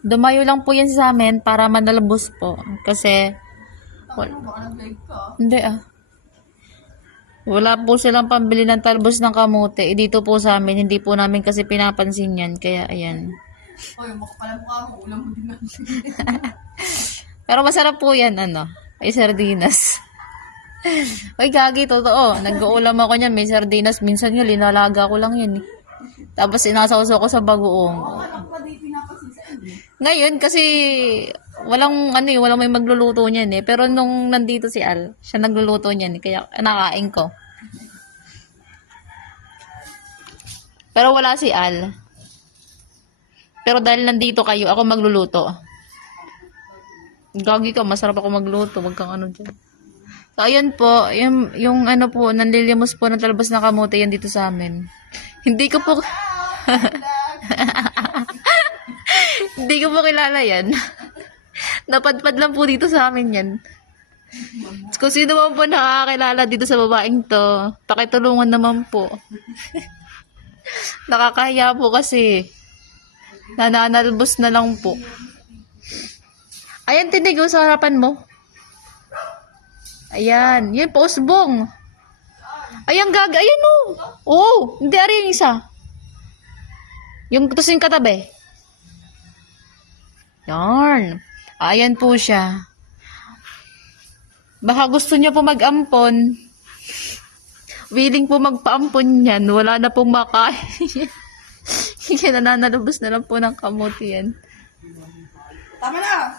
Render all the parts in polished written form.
Dumayo lang po yan sa amin para manalabos po. Kasi, hindi wala po silang pambili ng talbos ng kamote. Dito po sa amin, hindi po namin kasi pinapansin yan. Kaya, ayan. Oy, makapalam ka mo. Ulam mo din namin. Pero masarap po yan, ay sardinas. Uy, gagi, totoo. Nag-uulam ako niyan, may sardinas. Minsan nga, linalaga ko lang yan. Tapos, inasawsaw ko sa bagoong. Anak pa di pinapasin sa inyo. Ngayon, kasi, walang may magluluto niyan eh. Pero nung nandito si Al, siya nagluluto niyan eh. Kaya, nakain ko. Pero wala si Al. Pero dahil nandito kayo, ako magluluto. Gagi ka, masarap ako magluto. Wag kang dyan. So, ayan po, yung po, nanlilimos po ng talbos na kamote yan dito sa amin. Hindi ko po, hindi ko po kilala yan. Napadpad lang po dito sa amin yan. Kung sino man po nakakilala dito sa babaeng to, pakitulungan naman po. Nakakahiya po kasi. Nananalbos na lang po. Ayan, tinig sa harapan mo. Ayan. Yan po, usbong. Ayan, ayan o. Oo, hindi ari yung isa. Yung tusing katabi. Yarn. Ayan po siya. Baka gusto niya po mag-ampon. Willing po magpaampon yan. Wala na pong makain. Kaya nananalabos na lang po ng kamote yan. Tama na!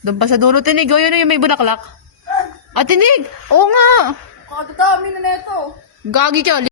Doon pa sa dulo, tinig. O, yun yung may bulaklak. Ah, tinig! Oo nga! Kakadami na neto. Gagi ka.